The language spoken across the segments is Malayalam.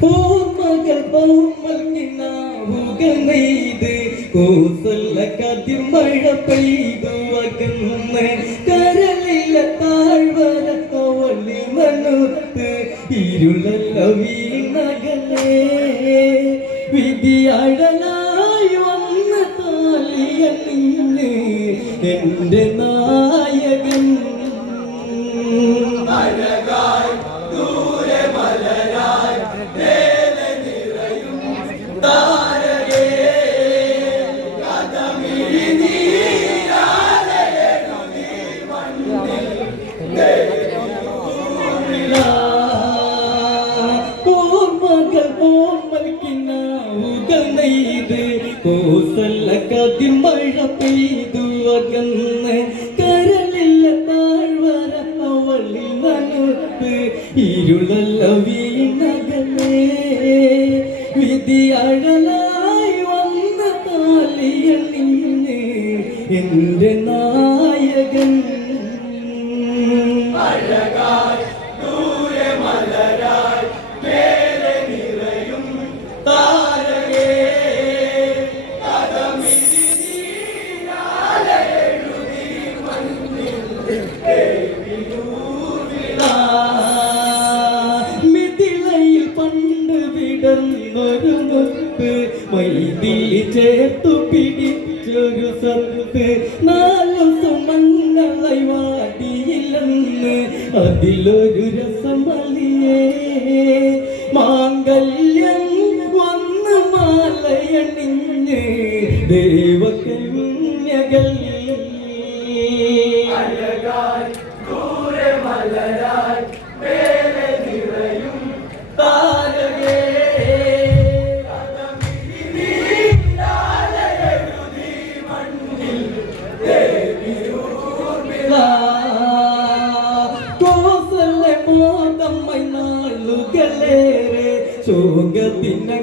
പൂമകൾ പൂമൽക്കിനാവുകൾ നെയ്ത് കൂസല്ല കാറ്റിൽ മഴ പെയ്തു അകന്ന് കരളില്ല താഴ്വര കോവലി മനുത്ത് ഇരുളല്ല വീണകലേ വിധിയഴലായി വന്ന താലിയണിഞ്ഞ് എന്റെ നായകൻ അഴകായി ദൂരെ മലരായി മേലെ നിറയും താരകേ കഥമിഴി നീരാലെ എഴുതി മണ്ണിൽ ഓർമ്മകൾ ഓർമ്മൽക്കിനാവുകൾ നെയ്ത് കോസല്ല കാറ്റിൽ മഴ പെയ്തു അകന്ന് കരളില്ല താഴ്വര അവളിൽ നനുത്ത് ഇരുളല്ല വീണകലേ വിധി അഴലായി വന്ന താലിയണിഞ്ഞ് എന്റെ നായകൻ അഴകായി ദൂരെ മലരായി മേലെ നിറയും താരകേ കഥമിഴി നീരാലെ എഴുതി മണ്ണിൽ മിഥിലയിൽ പണ്ട് വിടർന്നൊരു മുത്ത് മൈതിലി ചേർത്തു പിടിച്ചൊരു സത്ത് നാലു സുമങ്ങളായി വാടിയില്ലെന്ന് അതിലൊരു രസമലിയേ മാംഗല്യം വന്ന് മാലയണിഞ്ഞ് ദേവകന്യകൾ അഴകായി ദൂരെ മലരായി മേലെ നിറയും താരകേ കഥമിഴി നീരാലെ എഴുതി മണ്ണിൽ ദേവിയൂർമിള കോസല മോദമ്മൈ നാളുകളേറെ ശോകദിനങ്ങളതിൽ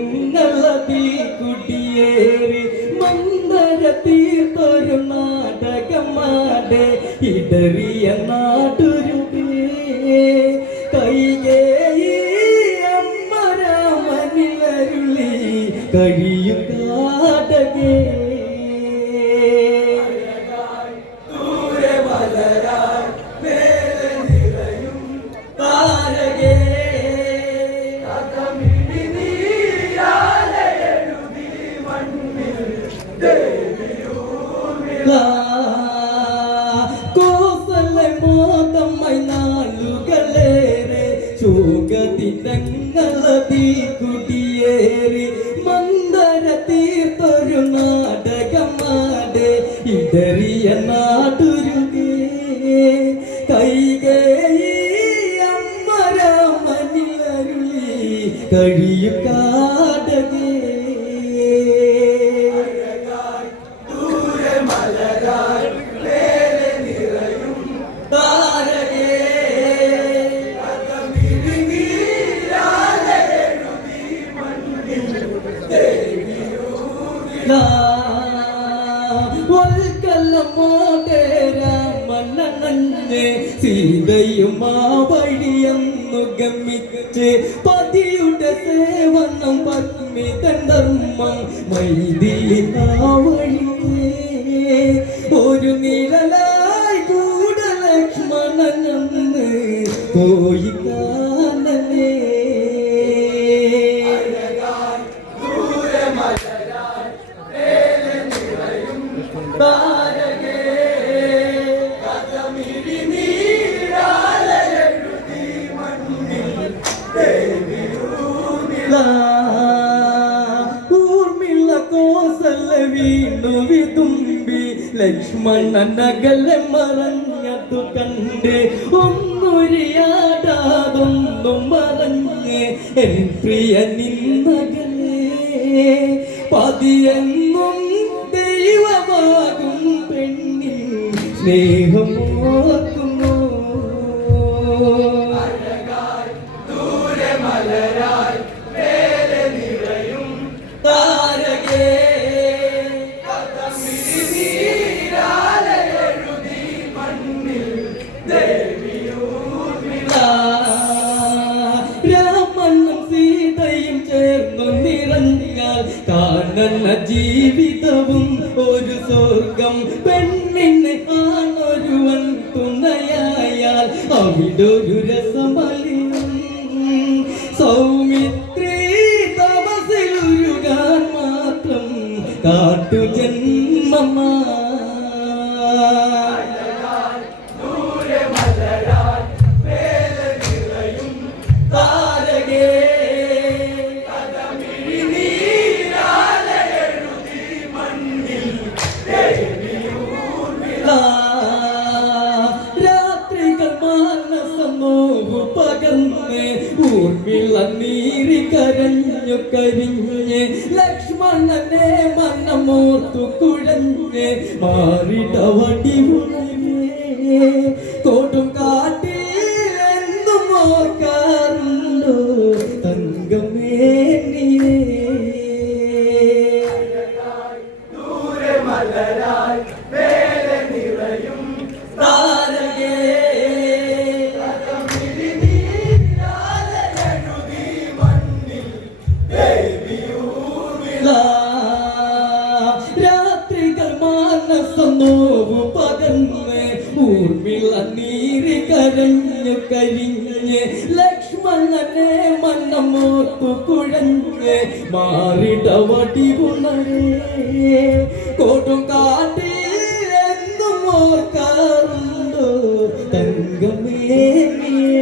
കുടിയേറി മന്ദര തീർത്തൊരു നാടകമാടെ ഇടറിയ നാടൊരുവേ കൈകേയി അമ്മ രാമനിലരുളി കഴിയും കാടകേ ദൂരെ മലരായി മേലെ നിറയും താരകേ കഥമിഴി നീരാലെ എഴുതി മണ്ണിൽ ദേവിയൂർമിള കോസല മോദമ്മൈ നാളുകളേറെ ശോകദിനങ്ങളതിൽ കുടിയേറി മന്ദര തീർത്തൊരു നാടകമാടെ ഇടറിയ നാടൊരുവേ കൈകേയി അമ്മ രാമനിലരുളി കഴിയും കാടകേ ദൂരെ മലരായി മേലെ നിറയും താരകേ കഥമിഴി നീരാലെ എഴുതി മണ്ണിൽ ദേവിയൂർമിള വൽക്കല്ലമോടെ രാമനഞ്ഞ് സീതയും ആ വഴിയെന്നു ഗമിച്ച് പതിയുടെ സേവനം പത്മിതൻ ധർമ്മം മൈഥിലി ആ വഴിയേ ഒരു നിഴലായി കൂടെ ലക്ഷ്മണനെന്ന് പോയി കാണലേ ദൂരെ മലരായി മേലെ നിറയും താരകേ കഥമിഴി നീരാലെ എഴുതി മണ്ണിൽ ദേവിയൂർമിള ഊർമിള കോസല വീണു വിതുമ്പി ലക്ഷ്മണനകലെ മറഞ്ഞതു കണ്ട് ഒന്നൊരിയാടാതൊന്നും മറഞ്ഞ് എൻ പ്രിയ നിന്നകലേ പതിയെന്നും ദൈവമാകും പെണ്ണിൻ സ്നേഹമോർക്കുമോ അഴകായി ദൂരെ മലരായി മേലെ നിറയും താരകേ കഥമിഴി നീരാലെ എഴുതി മണ്ണിൽ ദേവിയൂർമിള യൗവന ജീവിതവും ഒരു സ്വർഗം. പെണ്ണിന് ആണൊരുവൻ തുണയായാൽ അവിടൊരു രസമലിയും. സൗമിത്രി തപസിലുരുകാൻ മാത്രം കാട്ടുജന്മമാ. ഊർമിള നീരി കരഞ്ഞു കരിഞ്ഞ് ലക്ഷ്മണനെ മനമോർത്തു കുഴഞ്ഞ് മാറിടവടി കോട്ടും കാട്ടിൽ എന്നും ഓർക്കാറുണ്ടോ തങ്കമേ നീയേ. ദൂരെ മലരായി മേലെ നിറയും താരകേ. രാത്രികൾ മാനസനോവു പകർന്ന് ഊർമിള നീരി കരഞ്ഞു കരിഞ്ഞ് ലക്ഷ്മണനെ മനമോർത്തു കുഴഞ്ഞ് മാറിടവടി ഉണരേ കോട്ടും കാട്ടിൽ എന്നും ഓർക്കാറുണ്ടോ തങ്കമേ നീയേ.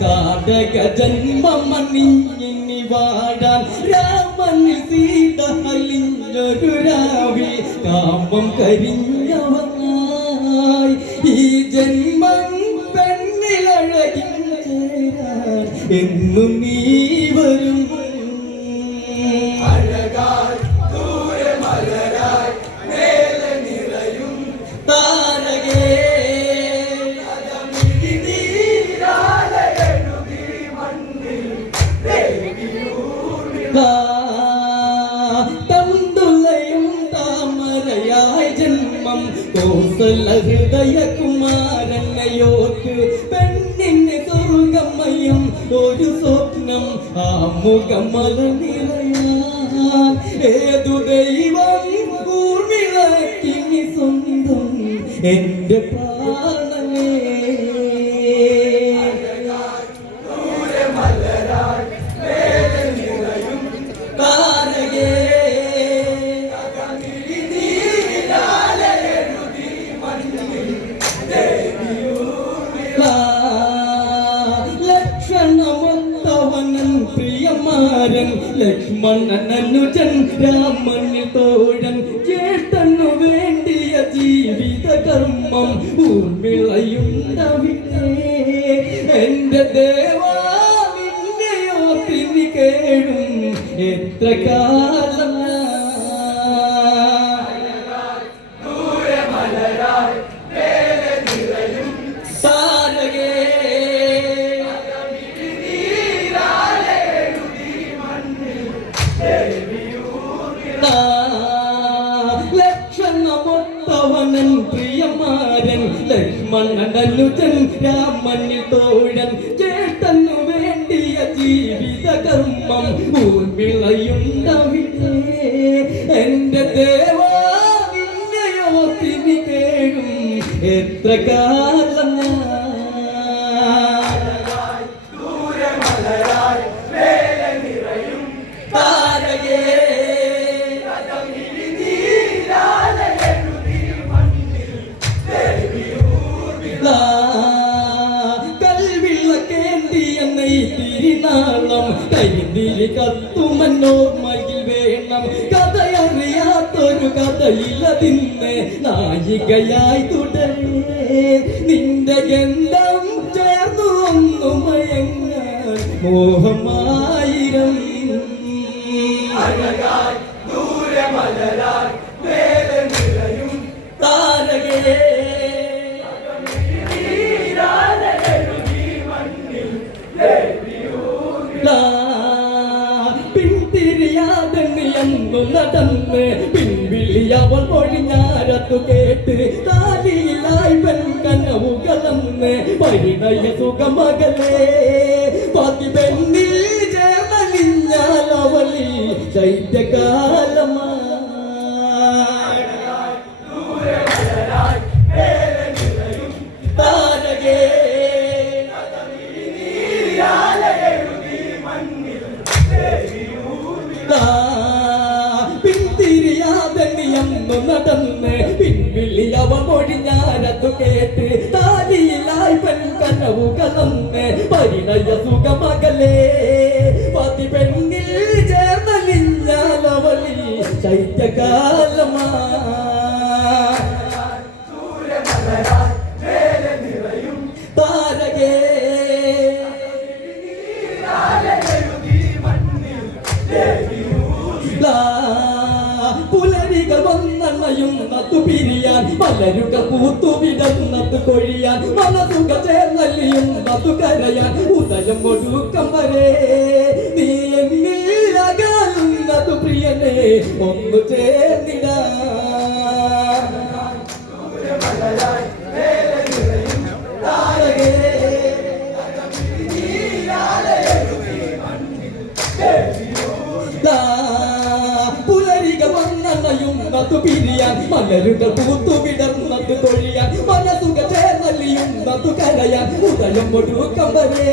കാടക ജന്മമണിഞ്ഞിനി വാടാൻ രാമനിൽ സീത അലിഞ്ഞൊരു രാവിൽ കാമം കരിഞ്ഞവനായി ഈ ജന്മം പെണ്ണിലഴകിൻ ചേരാൻ എന്നു നീ വരും. അഴകായി ദൂരെ മലരായി മേലെ നിറയും താരകേ. തന്തുലയും താമരയായ ജന്മം കോസല ഹൃദയകുമാരനയോർക്ക് പെണ്ണിന് സ്വർഗമയം ഒരു സ്വപ്നം ആ മുഖമലനിറയാൻ ഏതു ദൈവം ഊർമിളക്കിനി സ്വന്തം എന്റെ പ്രാണനേ. ലക്ഷണമൊത്തവനൻ പ്രിയമാരൻ ലക്ഷ്മണനുജൻ രാമനിൽ തോഴൻ ചേട്ടനു വേണ്ടിയ ജീവിത കർമ്മം ഊർമിളയുണ്ടവിടെ. എന്റെ ദേവാ നിന്നെയോ തിരി കേഴും എത്ര കാലം. ലക്ഷണമൊത്തവനൻ പ്രിയമാരൻ ലക്ഷ്മണനുജൻ രാമനിൽ തോഴൻ ചേട്ടനു വേണ്ടിയ ജീവിത കർമ്മം ഊർമിളയുണ്ടവിടെ. എന്റെ ദേവാ നിന്നെയോ തിരി കേഴും എത്ര കാലം. തിരിനാളം കൈതിരി കത്തുമന്നോർമ്മയിൽ വേണം. കഥയറിയാത്തൊരു കഥയിലതിന്ന് നായികയായി തുടരേ. നിന്റെ ഗന്ധം ചേർന്നു ഒന്നു മയങ്ങാൻ മോഹമായിരം. അഴകായി ദൂരെ മലരായി മേലെ നിറയും താരകേ. കൽവിള്ള നടന്ന് പിൻവിളി അവൾ മൊഴിഞ്ഞാരത്തു കേട്ട് താലിയിലായി പെൺകനവുകളന്ന് പരിണയ സുഖമകലേ പാതി പെണ്ണിൽ ചേർന്നലിഞ്ഞാലവളി ശൈത്യകാലമാ നടന്ന് പിൻവിളി അവ മൊഴിഞ്ഞാരത്തു കേട്ട് താലിയിലായി പെൺകനവുകളന്ന് പരിണയ സുഖമകലേ പതി പെണ്ണിൽ ചേർന്നലിഞ്ഞാലവളി ശൈത്യകാലമാ താരകേ പുലരികൾ വന്നണയും നത്തു പിരിയാൻ മലരുകൾ പൂത്തുവിടന്നത്തു കൊഴിയാൻ മനസ്സുക ചേർന്നല്ലിയും നത്തു കരയാൻ ഉദയം ഒടുക്കം വരെ നീ എന്നിലകാലുന്നതു പ്രിയനെ ഒന്നു ചേർന്നിടാ പിരിയാൻ മലരുകൾ പൂത്തു വിടർന്നത് കൊഴിയാൻ മനസ്സുക ചേർന്നല്ലിയുന്നതു കരയാൻ ഉദയം ഒടുക്കം വരെ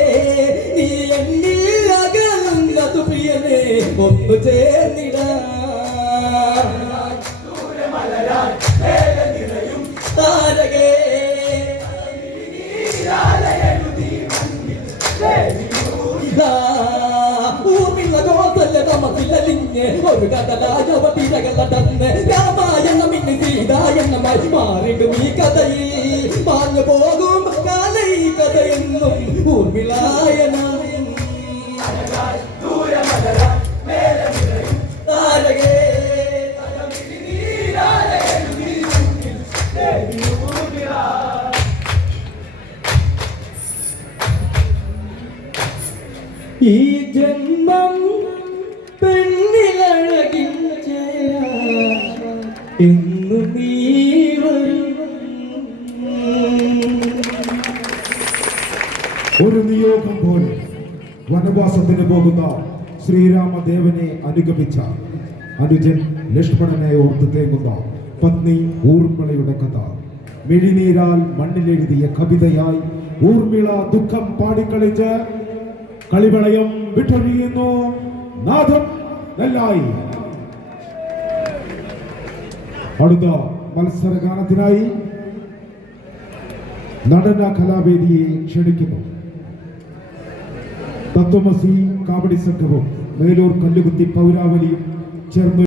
നീ എന്നിൽ അകലുന്നതു പ്രിയനെ ഒന്നു ചേർന്നിടാ താരകേ ഒരു കഥലായവതിരകളടന്ന് രാമായണമിന് സീതായണമായി മാറിടും ഈ കഥയിൽ മാഞ്ഞു പോകും കാലൈ കഥയെന്നും ഊർമിളായന ഈ ജന്മം പെണ്ണിലഴകിൻ എന്നു നീ ഒരു നിയോഗം പോലെ വനവാസത്തിന് പോകുന്ന ശ്രീരാമദേവനെ അനുഗമിച്ച അനുജൻ ലക്ഷ്മണനെ ഓർത്ത് തേങ്ങുന്ന പത്നി ഊർമിളയുടെ കഥ മിഴിനീരാൽ മണ്ണിലെഴുതിയ കവിതയായി ഊർമിള ദുഃഖം പാടിക്കളിച്ച് കളിവളയം വിട്ടൊഴിയുന്നു. നാഥം നെല്ലായി. അടുത്ത മത്സരഗാനത്തിനായി നടന കലാവേദിയെ ക്ഷണിക്കുന്നു. തത്വമസി കാവടി സംഘവും മേലൂർ കല്ലുകുത്തി പൗരാവലിയും ചേർന്ന്